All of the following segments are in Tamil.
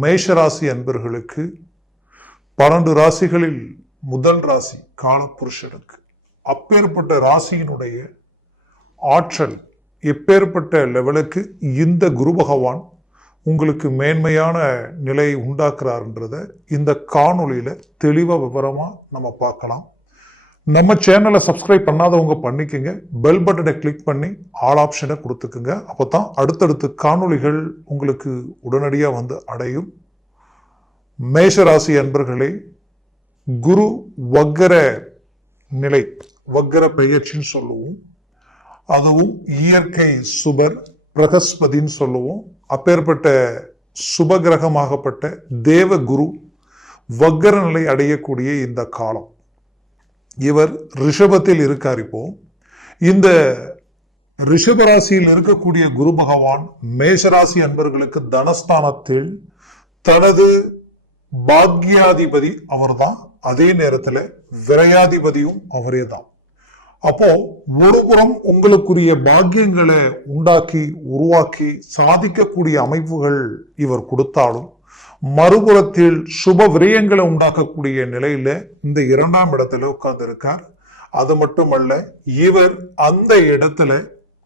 மேஷராசி அன்பர்களுக்கு 12 ராசிகளில் முதல் ராசி காலபுருஷனுக்கு அப்பேற்பட்ட ராசியினுடைய ஆற்றல் எப்பேற்பட்ட லெவலுக்கு இந்த குரு பகவான் உங்களுக்கு மேன்மையான நிலையை உண்டாக்குறாருன்றத இந்த காணொளியில தெளிவா விவரமா நம்ம பார்க்கலாம். நம்ம சேனலை சப்ஸ்கிரைப் பண்ணாதவங்க பண்ணிக்கோங்க, பெல் பட்டனை கிளிக் பண்ணி ஆல் ஆப்ஷனை கொடுத்துக்குங்க. அப்போதான் அடுத்தடுத்து காணொளிகள் உங்களுக்கு உடனடியாக வந்து அடையும். மேஷராசி அன்பர்களே, குரு வக்கர நிலை, வக்கர பெயர்ச்சின்னு சொல்லுவோம், அதுவும் இயற்கை சுபர் பிரகஸ்பதின்னு சொல்லுவோம். அப்பேற்பட்ட சுபகிரகமாகப்பட்ட தேவ குரு வக்கர நிலை அடையக்கூடிய இந்த காலம், இவர் ரிஷபத்தில் இருக்கார். இப்போ இந்த ரிஷபராசியில் இருக்கக்கூடிய குரு பகவான் மேஷராசி அன்பர்களுக்கு தனஸ்தானத்தில் தனது பாக்யாதிபதி அவர்தான், அதே நேரத்தில் விரையாதிபதியும் அவரே தான். அப்போ ஒரு புறம் உங்களுக்குரிய பாக்கியங்களை உண்டாக்கி உருவாக்கி சாதிக்கக்கூடிய அமைப்புகள் இவர் கொடுத்தாலும், மறுபுறத்தில் சுப விரயங்களை உண்டாக்கக்கூடிய நிலையில இந்த 2ஆம் இடத்துல உட்கார்ந்து இருக்கார். அது மட்டுமல்ல, இவர் அந்த இடத்துல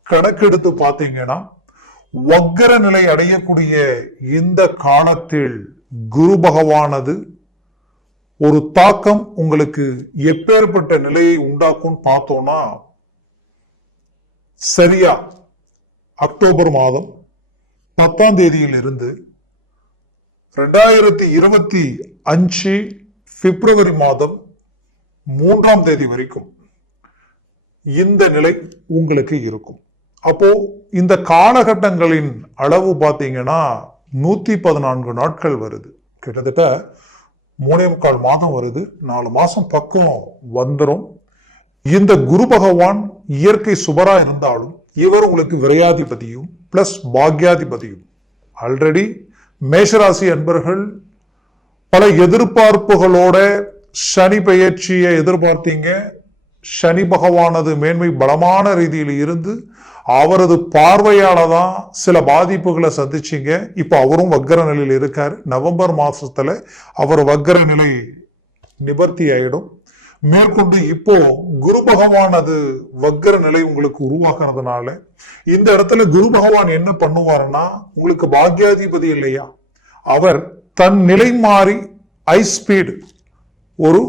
கணக்கெடுத்து பார்த்தீங்கன்னா வக்கர நிலை அடையக்கூடிய இந்த காலத்தில் குரு பகவானது ஒரு தாக்கம் உங்களுக்கு எப்பேற்பட்ட நிலையை உண்டாக்கும் பார்த்தோம்னா, சரியா அக்டோபர் மாதம் 10ஆம் தேதியில் இருந்து 2025 பிப்ரவரி மாதம் 3ஆம் தேதி வரைக்கும் இந்த நிலை உங்களுக்கு இருக்கும். அப்போ இந்த காலகட்டங்களின் அளவு பார்த்தீங்கன்னா 114 நாட்கள் வருது. கிட்டத்தட்ட 3.25 மாதம் வருது. 4 மாசம் பக்கம் வந்துடும். இந்த குரு பகவான் இயற்கை சுபரா இருந்தாலும் இவர் உங்களுக்கு விரையாதிபதியும் பிளஸ் பாக்யாதிபதியும். ஆல்ரெடி மேஷராசி அன்பர்கள் பல எதிர்பார்ப்புகளோட சனி பெயர்ச்சியை எதிர்பார்த்தீங்க. சனி பகவானது மேன்மை பலமான ரீதியில் இருந்து அவரது பார்வையால தான் சில பாதிப்புகளை சந்திச்சிங்க. இப்ப அவரும் வக்கர நிலையில் இருக்காரு. நவம்பர் மாசத்துல அவர் வக்கர நிலை நிவர்த்தி ஆயிடும். மேற்கொண்டு இப்போ குரு பகவான் அது வக்கர நிலை உங்களுக்கு உருவாக்குறதுனால இந்த இடத்துல குரு பகவான் என்ன பண்ணுவாருன்னா, உங்களுக்கு பாக்யாதிபதி இல்லையா, அவர் தன் நிலை மாறி ஹை ஸ்பீடு ஒரு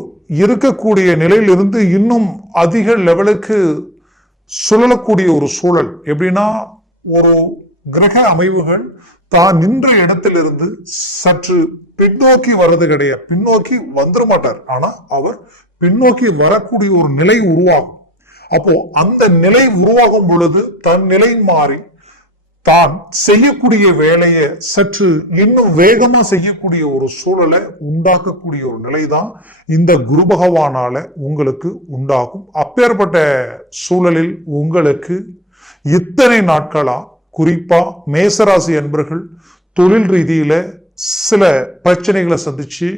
இருக்கக்கூடிய நிலையிலிருந்து இன்னும் அதிக லெவலுக்கு சுழலக்கூடிய ஒரு சூழல். எப்படின்னா, ஒரு கிரக அமைவுகள் தான் நின்ற இடத்திலிருந்து சற்று பின்னோக்கி வர்றது கிடையாது. பின்னோக்கி வந்துட மாட்டார், ஆனா அவர் பின்னோக்கி வரக்கூடிய ஒரு நிலை உருவாகும். அப்போ அந்த நிலை உருவாகும் பொழுது தன் நிலை மாறி தான் செய்யக்கூடிய வேலையை சற்று இன்னும் வேகமா செய்யக்கூடிய ஒரு சூழலை உண்டாக்கக்கூடிய ஒரு நிலைதான் இந்த குரு பகவானால உங்களுக்கு உண்டாகும். அப்பேற்பட்ட சூழலில் உங்களுக்கு இத்தனை நாட்களா குறிப்பா மேசராசி அன்பர்கள் தொழில் ரீதியில சில பிரச்சனைகளை சந்திச்சு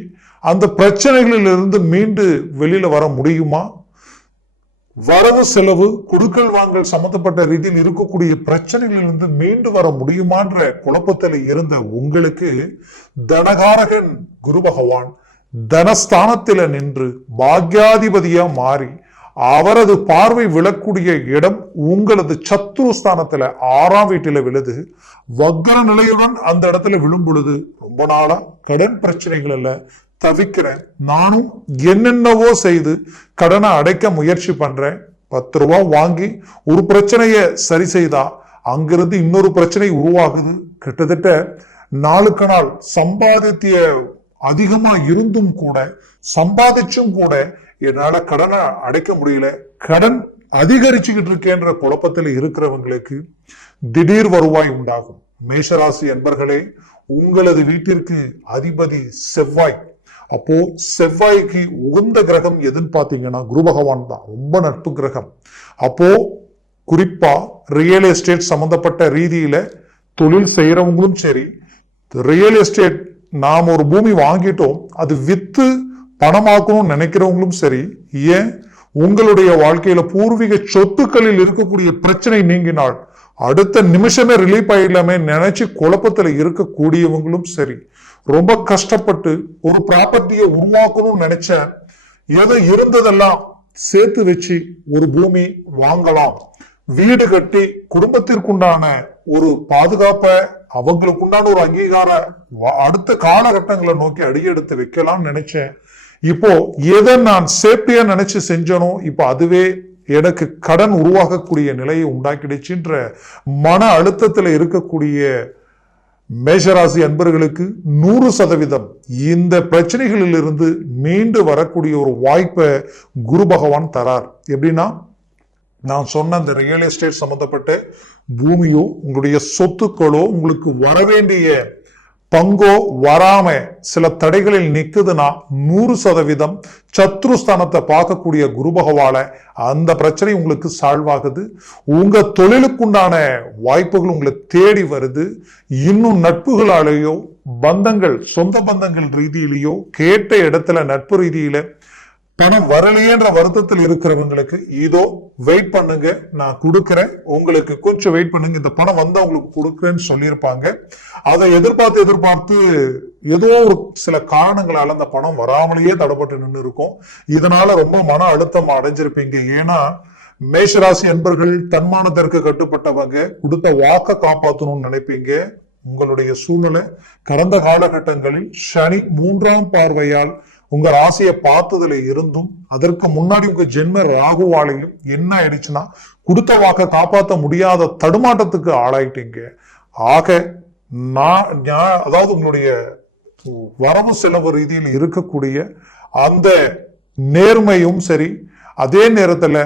அந்த பிரச்சனைகளிலிருந்து மீண்டு வெளியில வர முடியுமா? வரவு செலவு கொடுக்கல் வாங்கல் சம்பந்தப்பட்ட ரீதியில் இருக்கக்கூடிய பிரச்சனைகளிலிருந்து மீண்டு வர முடியுமான்ற குழப்பத்தில் இருந்த உங்களுக்கு தனகாரகன் குரு பகவான் தனஸ்தானத்தில நின்று பாக்யாதிபதியா மாறி அவரது பார்வை விழக்கூடிய இடம் உங்களது சத்துருஸ்தானத்துல 6ஆம் வீட்டில விழுது. வக்கர நிலையுடன் அந்த இடத்துல விழும் பொழுது ரொம்ப நாளா கடன் பிரச்சனைகள் தவிக்கிறேன், நானும் என்னென்னவோ செய்து கடனை அடைக்க முயற்சி பண்றேன், 10 ரூபாய் வாங்கி ஒரு பிரச்சனைய சரி செய்தா அங்கிருந்து இன்னொரு பிரச்சனை உருவாகுது. கிட்டத்தட்ட நாளுக்கு நாள் சம்பாதித்திய அதிகமா இருந்தும் கூட சம்பாதிச்சும் கூட என்னால கடனை அடைக்க முடியல, கடன் அதிகரிச்சுக்கிட்டு இருக்கேன்ற குழப்பத்தில் இருக்கிறவங்களுக்கு திடீர் வருவாய் உண்டாகும். மேஷராசி என்பர்களே, உங்களது வீட்டிற்கு அதிபதி செவ்வாய். அப்போ செவ்வாய்க்கு உகந்த கிரகம் எதுன்னு பாத்தீங்கன்னா குரு பகவான் தான், ரொம்ப நட்பு கிரகம். அப்போ குறிப்பா ரியல் எஸ்டேட் சம்பந்தப்பட்ட ரீதியில தொழில் செய்யறவங்களும் சரி, ரியல் எஸ்டேட் நாம் ஒரு பூமி வாங்கிட்டோம் அது வித்து பணமாக்கணும் நினைக்கிறவங்களும் சரி, ஏன் உங்களுடைய வாழ்க்கையில பூர்வீக சொத்துக்களில் இருக்கக்கூடிய பிரச்சனை நீங்கினால் அடுத்த நிமிஷமே ரிலீஃப் ஆயிடலாமே நினைச்சு குழப்பத்துல இருக்கக்கூடியவங்களும் சரி, ரொம்ப கஷ்டப்பட்டு ஒரு ப்ராப்பர்ட்டியை உருவாக்கணும்னு நினைச்ச, எது இருந்ததெல்லாம் சேர்த்து வச்சு ஒரு பூமி வாங்கலாம், வீடு கட்டி குடும்பத்திற்குண்டான ஒரு பாதுகாப்பை, அவங்களுக்குண்டான ஒரு அங்கீகார அடுத்த காலகட்டங்களை நோக்கி அடியெடுத்து வைக்கலாம்னு நினைச்சேன். இப்போ எதை நான் சேஃப்டியா நினைச்சு செஞ்சனோ இப்போ அதுவே எனக்கு கடன் உருவாகக்கூடிய நிலையை உண்டாக்கிடுச்சுன்ற மன அழுத்தத்துல இருக்கக்கூடிய மேஷராசி அன்பர்களுக்கு 100% இந்த பிரச்சனைகளில் இருந்து மீண்டு வரக்கூடிய ஒரு வாய்ப்பை குரு பகவான் தரார். எப்படின்னா, நான் சொன்ன அந்த ரியல் எஸ்டேட் சம்பந்தப்பட்ட பூமியோ உங்களுடைய சொத்துக்களோ உங்களுக்கு வரவேண்டிய பங்கோ வராம சில தடைகளில் நிக்குதுன்னா 100% சத்ருஸ்தானத்தை பார்க்கக்கூடிய குரு பகவான அந்த பிரச்சனை உங்களுக்கு சால்வ் ஆகுது. உங்க தொழிலுக்குண்டான வாய்ப்புகள் உங்களை தேடி வருது. இன்னும் நட்புகளாலேயோ பந்தங்கள், சொந்த பந்தங்கள் ரீதியிலேயோ கேட்ட இடத்துல நட்பு ரீதியில பணம் வரலையேன்ற வருத்தத்தில் இருக்கிறவங்களுக்கு இதோ வெயிட் பண்ணுங்க, நான் கொடுக்கிறேன், உங்களுக்கு கொஞ்சம் வெயிட் பண்ணுங்க, இந்த பணம் வந்து அவங்களுக்கு கொடுக்குறேன்னு சொல்லியிருப்பாங்க. அதை எதிர்பார்த்து ஏதோ ஒரு சில காரணங்களால அந்த பணம் வராமலேயே தடைப்பட்டு நின்று இருக்கும். இதனால ரொம்ப மன அழுத்தம் அடைஞ்சிருப்பீங்க. ஏன்னா மேஷராசி என்பர்கள் தன்மானத்திற்கு கட்டுப்பட்டவங்க, கொடுத்த வாக்க காப்பாற்றணும்னு நினைப்பீங்க. உங்களுடைய சூழ்நிலை கடந்த காலகட்டங்களில் சனி 3ஆம் பார்வையால் உங்க ராசியை பார்த்ததுல இருந்தும் அதற்கு முன்னாடி உங்க ஜென்ம ராகுவாலையும் என்ன ஆயிடுச்சுன்னா கொடுத்த வாக்க காப்பாற்ற முடியாத தடுமாட்டத்துக்கு ஆளாயிட்டீங்க. ஆக அதாவது உங்களுடைய வரவு செலவு ரீதியில் இருக்கக்கூடிய அந்த நேர்மையும் சரி, அதே நேரத்துல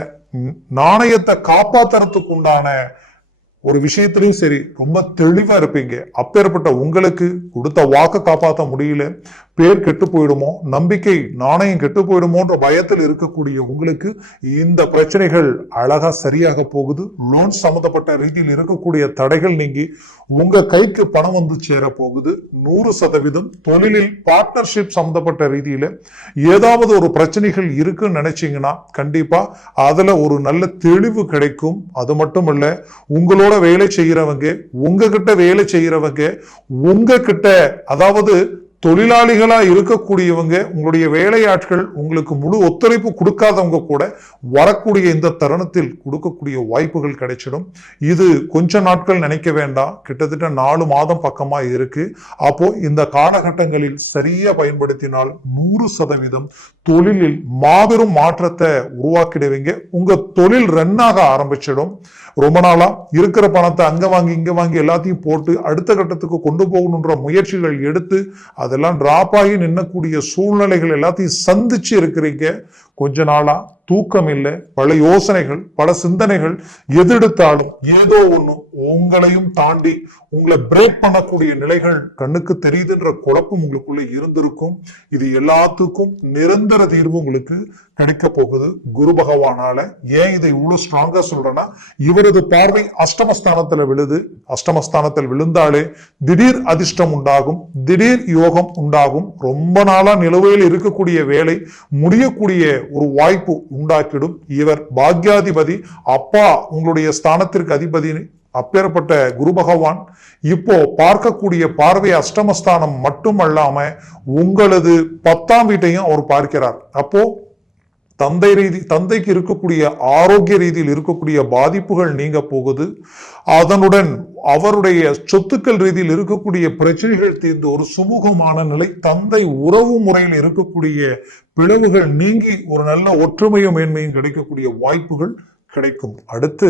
நாணயத்தை காப்பாத்துறதுக்கு உண்டான ஒரு விஷயத்திலையும் சரி ரொம்ப தெளிவா இருப்பீங்க. அப்பேற்பட்ட உங்களுக்கு கொடுத்த வாக்க காப்பாற்ற முடியல, பேர் கெட்டு போயிடுமோ, நம்பிக்கை நாணயம் கெட்டு போயிடுமோன்ற பயத்தில் இருக்கக்கூடிய உங்களுக்கு இந்த பிரச்சனைகள் அழகா சரியாக போகுது. லோன் சம்பந்தப்பட்ட ரீதியில் இருக்கக்கூடிய தடைகள் நீங்கி உங்க கைக்கு பணம் வந்து சேர போகுது. 100% தொழிலில் பார்ட்னர்ஷிப் சம்பந்தப்பட்ட ரீதியில ஏதாவது ஒரு பிரச்சனைகள் இருக்குன்னு நினைச்சீங்கன்னா கண்டிப்பா அதுல ஒரு நல்ல தெளிவு கிடைக்கும். அது மட்டும் இல்ல, உங்களோட வேலை செய்யறவங்க, உங்ககிட்ட வேலை செய்யறவங்க, உங்ககிட்ட அதாவது தொழிலாளிகளா இருக்கக்கூடியவங்க, உங்களுடைய வேலையாட்கள் உங்களுக்கு முழு ஒத்துழைப்பு கொடுக்காதவங்க கூட வரக்கூடிய இந்த தருணத்தில் கொடுக்கக்கூடிய வாய்ப்புகள் கிடைச்சிடும். இது கொஞ்ச நாட்கள் நினைக்க வேண்டாம், கிட்டத்தட்ட 4 மாதம் பக்கமா இருக்கு. அப்போ இந்த காலகட்டங்களில் சரியா பயன்படுத்தினால் 100% தொழிலில் மாபெரும் மாற்றத்தை உருவாக்கிடுவீங்க. உங்க தொழில் ரன்னாக ஆரம்பிச்சிடும். ரொம்ப நாளா இருக்கிற பணத்தை அங்க வாங்கி இங்க வாங்கி எல்லாத்தையும் போட்டு அடுத்த கட்டத்துக்கு கொண்டு போகணுன்ற முயற்சிகள் எடுத்து அதெல்லாம் டிராப் ஆகி நின்னக்கூடிய சூழ்நிலைகள் எல்லாத்தையும் சந்திச்சு இருக்கிறீங்க. கொஞ்ச நாளா தூக்கம் இல்லை, பல யோசனைகள், பல சிந்தனைகள், எதெடுத்தாலும் ஏதோ ஒண்ணு உங்களையும் தாண்டி உங்களை பிரேக் பண்ணக்கூடிய நிலைகள் கண்ணுக்கு தெரியுதுன்ற குழப்பம் உங்களுக்குள்ள இருந்திருக்கும். இது எல்லாத்துக்கும் நிரந்தர தீர்வு உங்களுக்கு கிடைக்க போகுது குரு பகவானால. ஏன் இதை இவ்வளவு ஸ்ட்ராங்கா சொல்றேன்னா, இவரது பார்வை அஷ்டமஸ்தானத்துல விழுது. அஷ்டமஸ்தானத்தில் விழுந்தாலே திடீர் அதிர்ஷ்டம் உண்டாகும், திடீர் யோகம் உண்டாகும். ரொம்ப நாளா நிலுவையில் இருக்கக்கூடிய வேலை முடியக்கூடிய ஒரு வாய்ப்பு உண்டாக்கிடும். இவர் பாக்யாதிபதி, அப்பா உங்களுடைய ஸ்தானத்திற்கு அதிபதி. அப்பேற்பட்ட குரு பகவான் இப்போ பார்க்கக்கூடிய பார்வை அஷ்டமஸ்தானம் மட்டுமல்லாம உங்களது 10ஆம் வீட்டையும் அவர் பார்க்கிறார். அப்போ தந்தைக்கு இருக்கக்கூடிய ஆரோக்கிய ரீதியில் இருக்கக்கூடிய பாதிப்புகள் நீங்க போகுது. அதனுடன் அவருடைய சொத்துக்கள் ரீதியில் இருக்கக்கூடிய பிரச்சனைகள் தீர்ந்து ஒரு சுமூகமான நிலை, தந்தை உறவு முறையில் இருக்கக்கூடிய பிளவுகள் நீங்கி ஒரு நல்ல ஒற்றுமையும் மேன்மையும் கிடைக்கக்கூடிய வாய்ப்புகள் கிடைக்கும். அடுத்து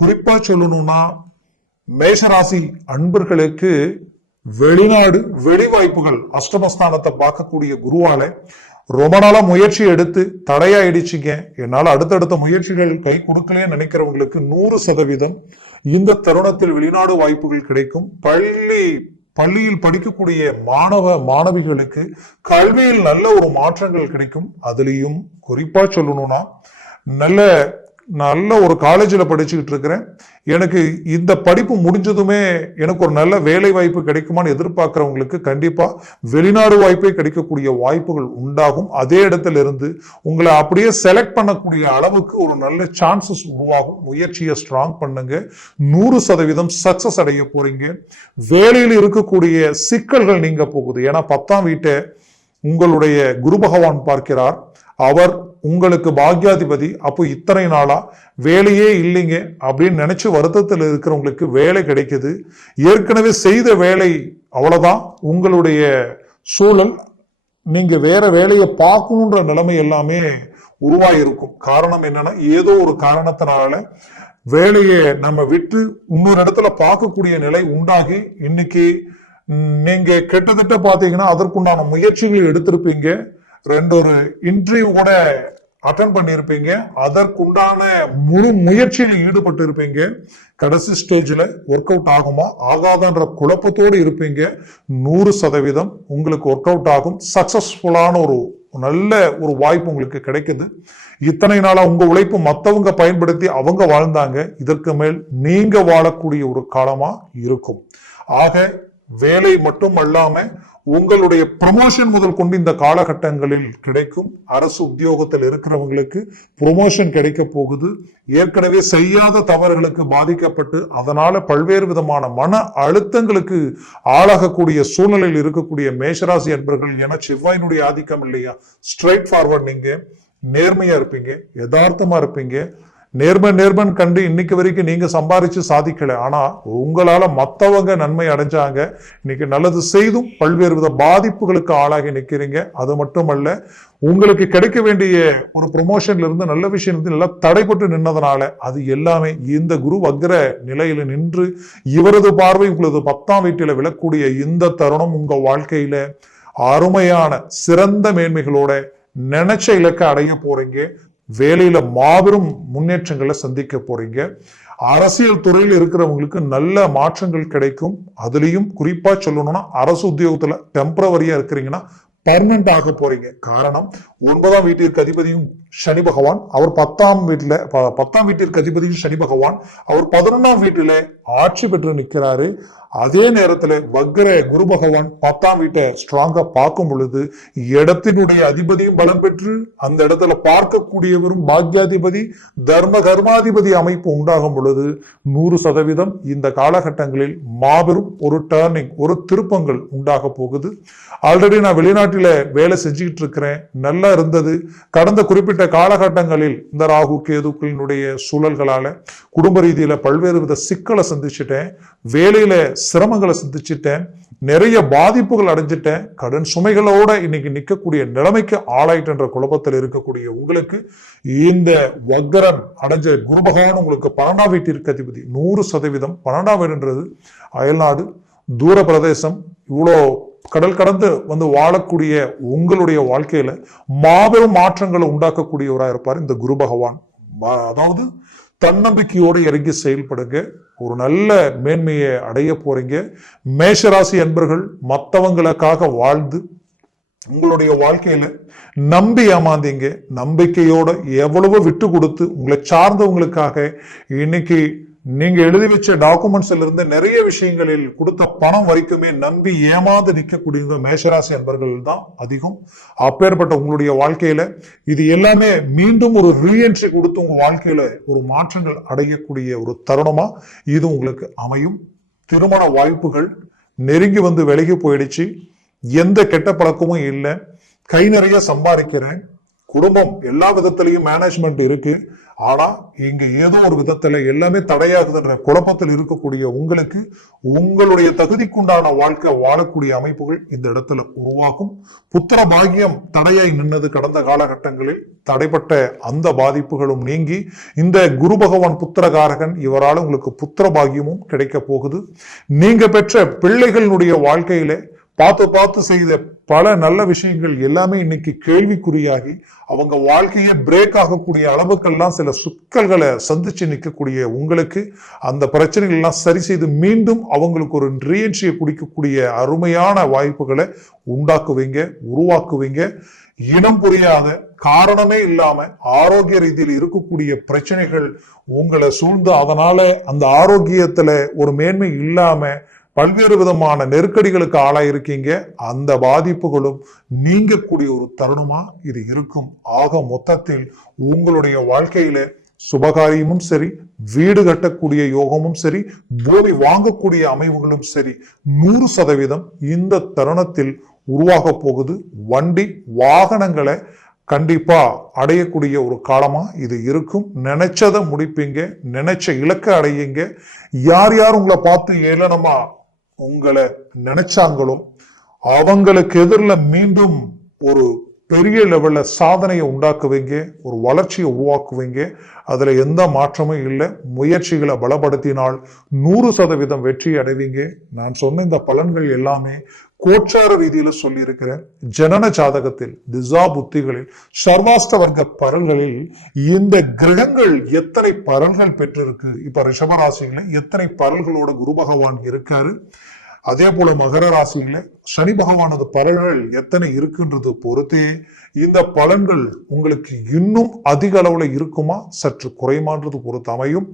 குறிப்பா சொல்லணும்னா, மேஷராசி அன்பர்களுக்கு வெளிநாடு வெளி வாய்ப்புகள் அஷ்டமஸ்தானத்தை பார்க்கக்கூடிய குருவால ரொம்ப நாளா முயற்சி எடுத்து தடையாயிடுச்சுங்க, என்னால அடுத்தடுத்த முயற்சிகள் கை கொடுக்கலன்னு நினைக்கிறவங்களுக்கு 100% இந்த தருணத்தில் வெளிநாடு வாய்ப்புகள் கிடைக்கும். பள்ளியில் படிக்கக்கூடிய மாணவிகளுக்கு கல்வியில் நல்ல ஒரு மாற்றங்கள் கிடைக்கும். அதுலயும் குறிப்பா சொல்லணும்னா, நல்ல நல்ல ஒரு காலேஜில் படிச்சுக்கிட்டு இருக்கிறேன். எனக்கு இந்த படிப்பு முடிஞ்சதுமே எனக்கு ஒரு நல்ல வேலை வாய்ப்பு கிடைக்குமான்னு எதிர்பார்க்கிறவங்களுக்கு கண்டிப்பா வெளிநாடு வாய்ப்பே கிடைக்கக்கூடிய வாய்ப்புகள் உண்டாகும். அதே இடத்துல இருந்து உங்களை அப்படியே செலக்ட் பண்ணக்கூடிய அளவுக்கு ஒரு நல்ல சான்சஸ் உருவாகும். முயற்சியை ஸ்ட்ராங் பண்ணுங்க. 100% சக்சஸ் அடைய போறீங்க. வேலையில் இருக்கக்கூடிய சிக்கல்கள் நீங்க போகுது. ஏன்னா 10ஆம் வீட்டை உங்களுடைய குரு பகவான் பார்க்கிறார். அவர் உங்களுக்கு பாக்யாதிபதி. அப்போ இத்தனை நாளா வேலையே இல்லைங்க அப்படின்னு நினைச்சு வருத்தத்தில் இருக்கிறவங்களுக்கு வேலை கிடைக்குது. ஏற்கனவே செய்த வேலை அவ்வளவுதான். உங்களுடைய சூழல் நீங்க வேற வேலையை பார்க்கணுன்ற நிலைமை எல்லாமே உருவாயிருக்கும். காரணம் என்னன்னா, ஏதோ ஒரு காரணத்தினால வேலையை நம்ம விட்டு இன்னொரு இடத்துல பார்க்கக்கூடிய நிலை உண்டாகி இன்னைக்கு நீங்க கிட்டத்தட்ட பாத்தீங்கன்னா அதற்குண்டான முயற்சிகள் எடுத்திருப்பீங்க. 2 இன்டர்வியூ கூட அட்டன் பண்ணியிருப்பீங்க. அதற்குண்டான முழு முயற்சியில் ஈடுபட்டு இருப்பீங்க. கடைசி ஸ்டேஜில் ஒர்க் அவுட் ஆகுமா ஆகாதன்ற குழப்பத்தோடு இருப்பீங்க. 100% உங்களுக்கு ஒர்க் அவுட் ஆகும். சக்சஸ்ஃபுல்லான ஒரு நல்ல ஒரு வாய்ப்பு உங்களுக்கு கிடைக்குது. இத்தனை நாளா உங்க உழைப்பு மற்றவங்க பயன்படுத்தி அவங்க வாழ்ந்தாங்க. இதற்கு மேல் நீங்க வாழக்கூடிய ஒரு காலமா இருக்கும். ஆக வேலை மட்டும் அல்லாம உங்களுடைய ப்ரமோஷன் முதல் கொண்டு இந்த காலகட்டங்களில் கிடைக்கும். அரசு உத்தியோகத்தில் இருக்கிறவங்களுக்கு ப்ரமோஷன் கிடைக்க போகுது. ஏற்கனவே செய்யாத தவறுகளுக்கு பாதிக்கப்பட்டு அதனால பல்வேறு விதமான மன அழுத்தங்களுக்கு ஆளாகக்கூடிய சூழ்நிலையில் இருக்கக்கூடிய மேஷராசி என்பர்கள், என செவ்வாயினுடைய ஆதிக்கம் இல்லையா, ஸ்ட்ரைட் ஃபார்வர்ட், நீங்க நேர்மையா இருப்பீங்க, யதார்த்தமா இருப்பீங்க. நேர்மன் கண்டு இன்னைக்கு வரைக்கும் நீங்க சம்பாதிச்சு சாதிக்கல. ஆனா உங்களால மத்தவங்க நன்மை அடைஞ்சாங்க. இன்னைக்கு நல்லது செய்தும் பல்வேறு வித பாதிப்புகளுக்கு ஆளாகி நிக்கிறீங்க. அது மட்டுமல்ல, உங்களுக்கு கிடைக்க வேண்டிய ஒரு ப்ரொமோஷன்ல இருந்து நல்ல விஷயம் இருந்து நல்லா தடைப்பட்டு நின்னதுனால அது எல்லாமே இந்த குரு வக்ர நிலையில நின்று இவரது பார்வை உங்களது 10ஆம் வீட்டில விழக்கூடிய இந்த தருணம் உங்க வாழ்க்கையில அருமையான சிறந்த மேன்மைகளோட நினைச்ச இலக்கை அடைய போறீங்க. வேலையில மாபெரும் முன்னேற்றங்களை சந்திக்க போறீங்க. அரசியல் துறையில் இருக்கிறவங்களுக்கு நல்ல மாற்றங்கள் கிடைக்கும். அதுலயும் குறிப்பா சொல்லணும்னா அரசு உத்தியோகத்துல டெம்பரவரியா இருக்கிறீங்கன்னா பர்மனன்ட் ஆக போறீங்க. காரணம், 9ஆம் வீட்டிற்கு அதிபதியும் சனி பகவான், அவர் 10ஆம் வீட்டிற்கு அதிபதியும் சனி பகவான், அவர் 11ஆம் வீட்டில ஆட்சி பெற்று நிற்கிறாரு. அதே நேரத்துல வக்ர குரு பகவான் 10ஆம் வீட்டை ஸ்ட்ராங்கா பார்க்கும் பொழுது இடத்தினுடைய அதிபதியும் பலம் பெற்று அந்த இடத்துல பார்க்கக்கூடியவரும் பாக்யாதிபதி தர்ம கர்மாதிபதி அமைப்பு உண்டாகும் பொழுது 100% இந்த காலகட்டங்களில் மாபெரும் ஒரு டர்னிங், ஒரு திருப்பங்கள் உண்டாக போகுது. ஆல்ரெடி நான் வெளிநாட்டில வேலை செஞ்சுக்கிட்டு இருக்கிறேன், நல்லா இருந்தது. கடந்த குறிப்பிட்ட காலகட்டங்களில் இந்த ராகு கேதுக்களினுடைய சூழல்களால குடும்ப ரீதியில பல்வேறு வித சிக்கலை சந்திச்சுட்டேன், வேலையில சிரமங்களை சந்திச்சுட்டேன், நிறைய பாதிப்புகள் அடைஞ்சிட்டேன், கடன் சுமைகளோட இன்னைக்கு நிற்கக்கூடிய நிலைமைக்கு ஆளாயிட்ட குழப்பத்தில் இருக்கக்கூடிய உங்களுக்கு இந்த வக்ரம் அடைஞ்ச குரு பகவான் உங்களுக்கு 12ஆம் வீட்டிற்கு அதிபதி. 100% 12ஆம் வீடுன்றது அயல்நாடு, தூர பிரதேசம், இவ்வளோ கடல் கடந்து வந்து வாழக்கூடிய உங்களுடைய வாழ்க்கையில மாபெரும் மாற்றங்களை உண்டாக்கக்கூடியவராக இருப்பார் இந்த குரு பகவான். அதாவது தன்னம்பிக்கையோடு இறங்கி செயல்படுங்க. ஒரு நல்ல மேன்மையை அடைய போறீங்க. மேஷராசி என்பர்கள் மற்றவங்களுக்காக வாழ்ந்து உங்களுடைய வாழ்க்கையில நம்பி ஏமாந்தீங்க. நம்பிக்கையோட எவ்வளவோ விட்டு கொடுத்து உங்களை சார்ந்தவங்களுக்காக இன்னைக்கு நீங்க எழுதி வச்ச டாக்குமெண்ட்ஸ்ல இருந்து நிறைய விஷயங்களில் கொடுத்த பணம் வரைக்குமே நம்பி ஏமாந்து நிற்கக்கூடியவங்க மேஷராசி என்பர்கள் தான் அதிகம். அப்பேற்பட்ட உங்களுடைய வாழ்க்கையில இது எல்லாமே மீண்டும் ஒரு ரீஎன்ட்ரி கொடுத்து உங்க வாழ்க்கையில ஒரு மாற்றங்கள் அடையக்கூடிய ஒரு தருணமா இது உங்களுக்கு அமையும். திருமண வாய்ப்புகள் நெருங்கி வந்து விலகி போயிடுச்சு. எந்த கெட்ட பழக்கமும் இல்லை, கை நிறைய சம்பாதிக்கிறேன், குடும்பம் எல்லா விதத்திலையும் மேனேஜ்மெண்ட் இருக்கு, ஆனா இங்க ஏதோ ஒரு விதத்துல எல்லாமே தடையாகுதுன்ற குழப்பத்தில் இருக்கக்கூடிய உங்களுக்கு உங்களுடைய தகுதிக்குண்டான வாழ்க்கை வாழக்கூடிய அமைப்புகள் இந்த இடத்துல உருவாக்கும். புத்திர பாக்கியம் தடையாய் நின்னது கடந்த காலகட்டங்களில், தடைப்பட்ட அந்த பாதிப்புகளும் நீங்கி இந்த குரு பகவான் புத்திரகாரகன், இவரால் உங்களுக்கு புத்திர பாக்கியமும் கிடைக்க போகுது. நீங்க பெற்ற பிள்ளைகளுடைய வாழ்க்கையில பார்த்து செய்த பல நல்ல விஷயங்கள் எல்லாமே இன்னைக்கு கேள்விக்குறியாகி அவங்க வாழ்க்கையை பிரேக் ஆகக்கூடிய அளவுக்கெல்லாம் சில சிக்கல்களை சந்திச்சு நிற்கக்கூடிய உங்களுக்கு அந்த பிரச்சனைகள் எல்லாம் சரி செய்து மீண்டும் அவங்களுக்கு ஒரு ரீஎன்ட்ரியை குடிக்கக்கூடிய அருமையான வாய்ப்புகளை உண்டாக்குவீங்க, உருவாக்குவீங்க. இனம் புரியாத காரணமே இல்லாம ஆரோக்கிய ரீதியில் இருக்கக்கூடிய பிரச்சனைகள் உங்களை சூழ்ந்து அதனால அந்த ஆரோக்கியத்துல ஒரு மேன்மை இல்லாம பல்வேறு விதமான நெருக்கடிகளுக்கு ஆளாயிருக்கீங்க. அந்த பாதிப்புகளும் நீங்கக்கூடிய ஒரு தருணமா இது இருக்கும். ஆக மொத்தத்தில் உங்களுடைய வாழ்க்கையில சுபகாரியமும் சரி, வீடு கட்டக்கூடிய யோகமும் சரி, பூமி வாங்கக்கூடிய அமைவுகளும் சரி 100% இந்த தருணத்தில் உருவாக போகுது. வண்டி வாகனங்களை கண்டிப்பா அடையக்கூடிய ஒரு காலமா இது இருக்கும். நினைச்சதை முடிப்பீங்க, நினைச்ச இலக்கை அடையுங்க. யார் யார் உங்களை பார்த்து ஏளனமா உங்களை நினைச்சாங்களோ அவங்களுக்கு எதிரில் மீண்டும் ஒரு பெரிய லெவல்ல சாதனையை உண்டாக்குவீங்க, ஒரு வளர்ச்சியை உருவாக்குவீங்க. அதுல எந்த மாற்றமும் இல்லை. முயற்சிகளை பலப்படுத்தினால் 100% வெற்றி அடைவீங்க. நான் சொன்ன இந்த பலன்கள் எல்லாமே கோச்சார ரீதியில சொல்லி இருக்கிறேன். ஜனன ஜாதகத்தில் திசா புத்திகளில் சர்வாஷ்ட வர்க்க பலன்களில் இந்த கிரகங்கள் எத்தனை பலன்கள் பெற்றிருக்கு, இப்ப ரிஷபராசியில எத்தனை பலன்களோட குரு பகவான் இருக்காரு, அதே போல மகர ராசியில சனி பகவானது பலன்கள் எத்தனை இருக்குன்றது பொறுத்தே இந்த பலன்கள் உங்களுக்கு இன்னும் அதிக அளவுல இருக்குமா சற்று குறைமான்றது பொறுத்து அமையும்.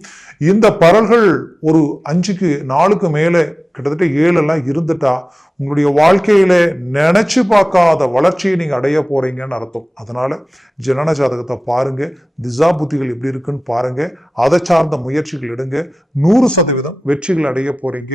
இந்த பலன்கள் ஒரு 5க்கு 4க்கு மேல கிட்டத்தட்ட 7 எல்லாம் இருந்துட்டா உங்களுடைய வாழ்க்கையில நினைச்சு பார்க்காத வளர்ச்சியை நீங்க அடைய போறீங்கன்னு அர்த்தம். அதனால ஜனன ஜாதகத்தை பாருங்க, திசா புத்திகள் எப்படி இருக்குன்னு பாருங்க, அதை சார்ந்த முயற்சிகள் எடுங்க. 100% வெற்றிகள் அடைய போறீங்க.